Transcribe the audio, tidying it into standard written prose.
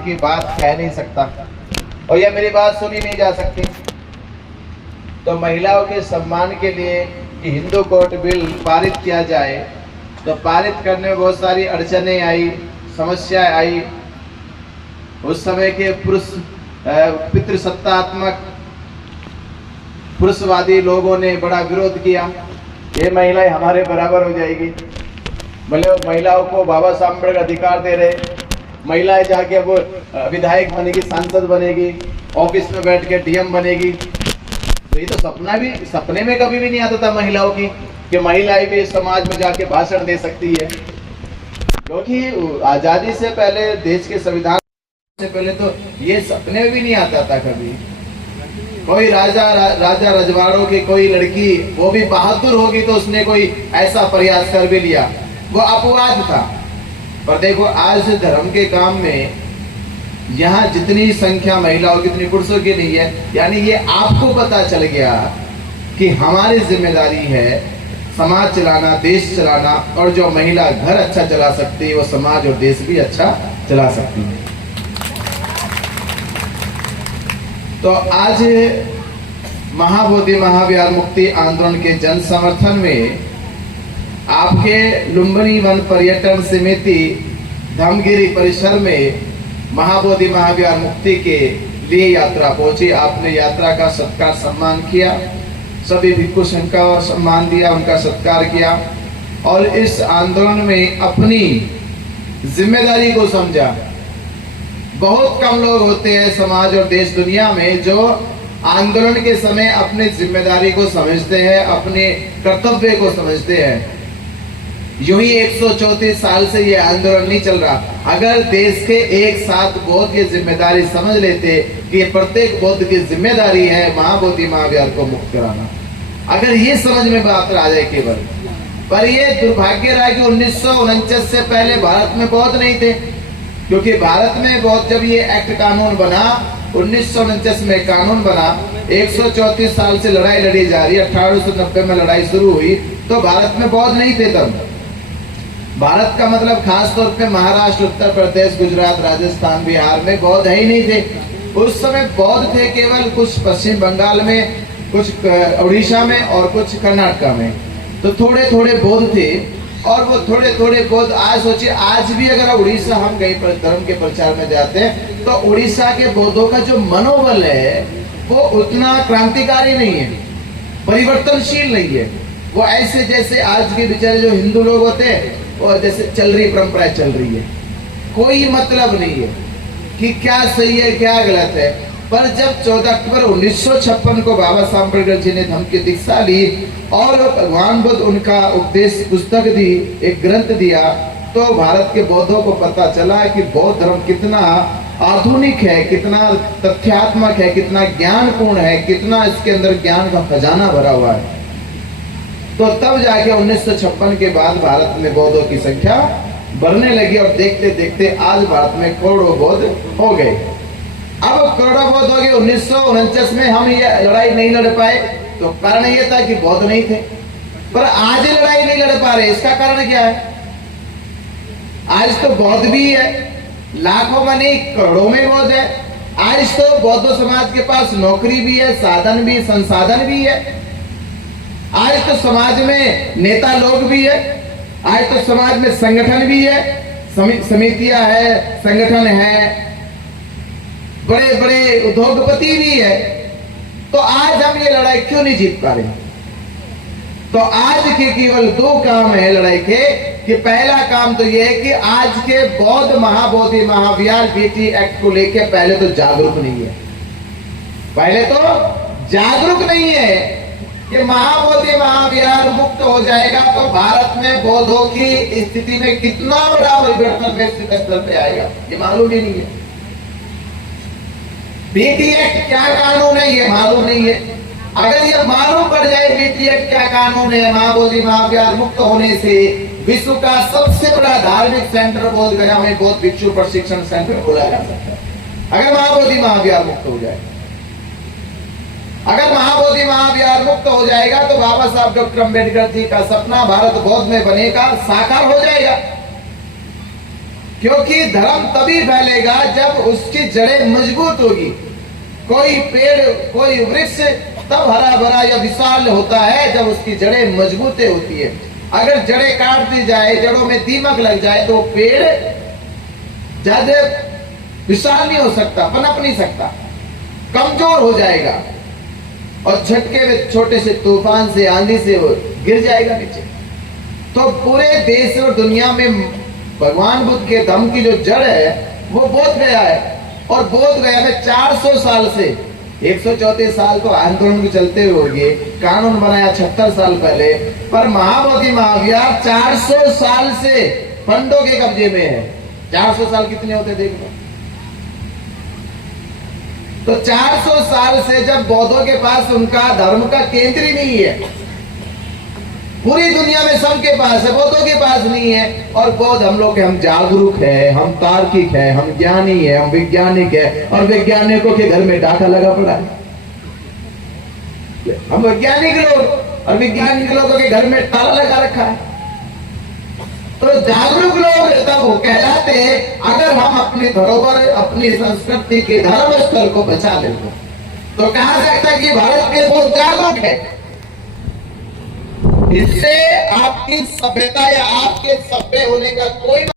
की बात कह नहीं सकता और यह मेरी बात सुनी नहीं जा सकती। तो महिलाओं के सम्मान के लिए कि हिंदू कोर्ट बिल पारित किया जाए, तो पारित करने में बहुत सारी अड़चनें आई, समस्याएं आई। उस समय के पितृसत्तात्मक पुरुषवादी लोगों ने बड़ा विरोध किया, ये महिलाएं हमारे बराबर हो जाएगी, मतलब महिलाओं को बाबा साहब अम्बेडकर अधिकार दे रहे, महिलाएं जाके वो विधायक बनेगी, सांसद बनेगी, ऑफिस में बैठ के डीएम बनेगी। तो ये तो सपने में कभी भी नहीं आता था महिलाओं की कि महिलाएं भी समाज में जाके भाषण दे सकती है। क्योंकि आजादी से पहले, देश के संविधान से पहले तो ये सपने में भी नहीं आता था कभी। कोई राजा रजवाड़ों की कोई लड़की वो भी बहादुर होगी तो उसने कोई ऐसा प्रयास कर भी लिया, वो अपवाद था। पर देखो आज धर्म के काम में यहाँ जितनी संख्या महिलाओं की उतनी पुरुषों की नहीं है, यानी ये आपको पता चल गया कि हमारी जिम्मेदारी है समाज चलाना, देश चलाना, और जो महिला घर अच्छा चला सकती है वो समाज और देश भी अच्छा चला सकती है। तो आज महाबोधि महाविहार मुक्ति आंदोलन के जन समर्थन में आपके लुम्बिनी वन पर्यटन समिति धमगिरी परिसर में महाबोधि महाविहार मुक्ति के लिए यात्रा पहुंची। आपने यात्रा का सत्कार सम्मान किया, सभी भिक्षु संघ का सम्मान दिया, उनका सत्कार किया और इस आंदोलन में अपनी जिम्मेदारी को समझा। बहुत कम लोग होते हैं समाज और देश दुनिया में जो आंदोलन के समय अपनी जिम्मेदारी को समझते हैं, अपने कर्तव्य को समझते हैं। यूं ही 134 साल से ये आंदोलन नहीं चल रहा। अगर देश के एक साथ बौद्ध की जिम्मेदारी समझ लेते कि प्रत्येक बौद्ध की जिम्मेदारी है महाबोधि महाविहार को मुक्त कराना, अगर ये समझ में बात आ जाए केवल। पर ये दुर्भाग्य रहा कि 1949 से पहले भारत में बौद्ध नहीं थे, क्योंकि भारत में बौद्ध जब ये एक्ट कानून बना, 1949 में कानून बना, 134 साल से लड़ाई लड़ी जा रही, 1890 में लड़ाई शुरू हुई, तो भारत में बौद्ध नहीं थे तब। भारत का मतलब खास तौर पे महाराष्ट्र, उत्तर प्रदेश, गुजरात, राजस्थान, बिहार में बौद्ध है ही नहीं थे। उस समय बौद्ध थे केवल कुछ पश्चिम बंगाल में, कुछ उड़ीसा में और कुछ कर्नाटका में। तो थोड़े थोड़े बौद्ध थे और वो थोड़े थोड़े बौद्ध आज सोचिए, आज भी अगर उड़ीसा हम कहीं पर धर्म के प्रचार में जाते हैं तो उड़ीसा के बौद्धों का जो मनोबल है वो उतना क्रांतिकारी नहीं है, परिवर्तनशील नहीं है। वो ऐसे जैसे आज के बेचारे जो हिंदू लोग होते हैं और जैसे चल रही परंपरा चल रही है, कोई मतलब नहीं है कि क्या सही है क्या गलत है। पर जब 14 अक्टूबर 1956 को बाबा साहब अम्बेडकर जी ने धम्म की दीक्षा ली और भगवान बुद्ध उनका उपदेश पुस्तक दी, एक ग्रंथ दिया, तो भारत के बौद्धों को पता चला कि बौद्ध धर्म कितना आधुनिक है, कितना तथ्यात्मक है, कितना ज्ञानपूर्ण है, कितना इसके अंदर ज्ञान का खजाना भरा हुआ है। तो तब जाके 1956 के बाद भारत में बौद्धों की संख्या बढ़ने लगी और देखते देखते आज भारत में करोड़ों बौद्ध हो गए। अब करोड़ों बौद्ध हो गए। 1949 में हम ये लड़ाई नहीं लड़ पाए तो कारण ये था कि बौद्ध नहीं थे। पर आज लड़ाई नहीं लड़ पा रहे, इसका कारण क्या है? आज तो बौद्ध भी है, लाखों में नहीं करोड़ों में बौद्ध है। आज तो बौद्ध समाज के पास नौकरी भी है, साधन भी, संसाधन भी है। आज तो समाज में नेता लोग भी है, आज तो समाज में संगठन भी है, समितियां है, संगठन है, बड़े बड़े उद्योगपति भी है। तो आज हम ये लड़ाई क्यों नहीं जीत पा रहे? तो आज के केवल दो काम है लड़ाई के, कि पहला काम तो ये है कि आज के बौद्ध महाबोधि महाविहार बीटी एक्ट को लेके पहले तो जागरूक नहीं है, पहले तो जागरूक नहीं है कि महाबोधि महाविहार मुक्त हो जाएगा तो भारत में बौद्धों की स्थिति में कितना बड़ा परिवर्तन वैश्विक स्तर पे आएगा, ये मालूम ही नहीं है। बीटी एक्ट क्या कानून है ये मालूम नहीं है। अगर ये मालूम पड़ जाए बीटी एक्ट क्या कानून है, महाबोधि महाविहार मुक्त होने से विश्व का सबसे बड़ा धार्मिक सेंटर बोध गया में बौद्ध भिक्षु प्रशिक्षण सेंटर खोला जा सकता है। अगर महाबोधि महाविहार मुक्त हो जाए, अगर महाबोधि महाविहार मुक्त हो जाएगा तो बाबा साहब डॉक्टर अम्बेडकर जी का सपना भारत बौद्ध में बनेगा, साकार हो जाएगा। क्योंकि धर्म तभी फैलेगा जब उसकी जड़ें मजबूत होगी। कोई पेड़, कोई वृक्ष तब हरा भरा या विशाल होता है जब उसकी जड़ें मजबूत होती है। अगर जड़ें काट दी जाए, जड़ों में दीमक लग जाए, तो पेड़ ज्यादा विशाल नहीं हो सकता, पनप नहीं सकता, कमजोर हो जाएगा और झटके में छोटे से तूफान से, आंधी से वो गिर जाएगा नीचे। तो पूरे देश और दुनिया में भगवान बुद्ध के धम्म की जो जड़ है वो बोध गया है। और बोध गया में 400 साल से, 134 साल तो आंदोलन के चलते हुए, कानून बनाया 76 साल पहले, पर महाबोधि महाविहार 400 साल से पंडों के कब्जे में है। 400 साल कितने होते देख लो। तो 400 साल से जब बौद्धों के पास उनका धर्म का केंद्र ही नहीं है, पूरी दुनिया में सबके पास है, बौद्धों के पास नहीं है। और बौद्ध हम लोग, हम जागरूक है, हम तार्किक है, हम ज्ञानी है, हम वैज्ञानिक है, और वैज्ञानिकों के घर में डाका लगा पड़ा है। हम वैज्ञानिक लोग और वैज्ञानिक लोगों के घर में ताला लगा रखा है। तो जागरूक लोग तब वो कहलाते हैं अगर हम अपनी धरोहर, अपनी संस्कृति के धर्म स्थल को बचा लेते। तो कहा सकता है कि भारत के बहुत जागरूक है। इससे आपकी सभ्यता या आपके सभ्य होने का कोई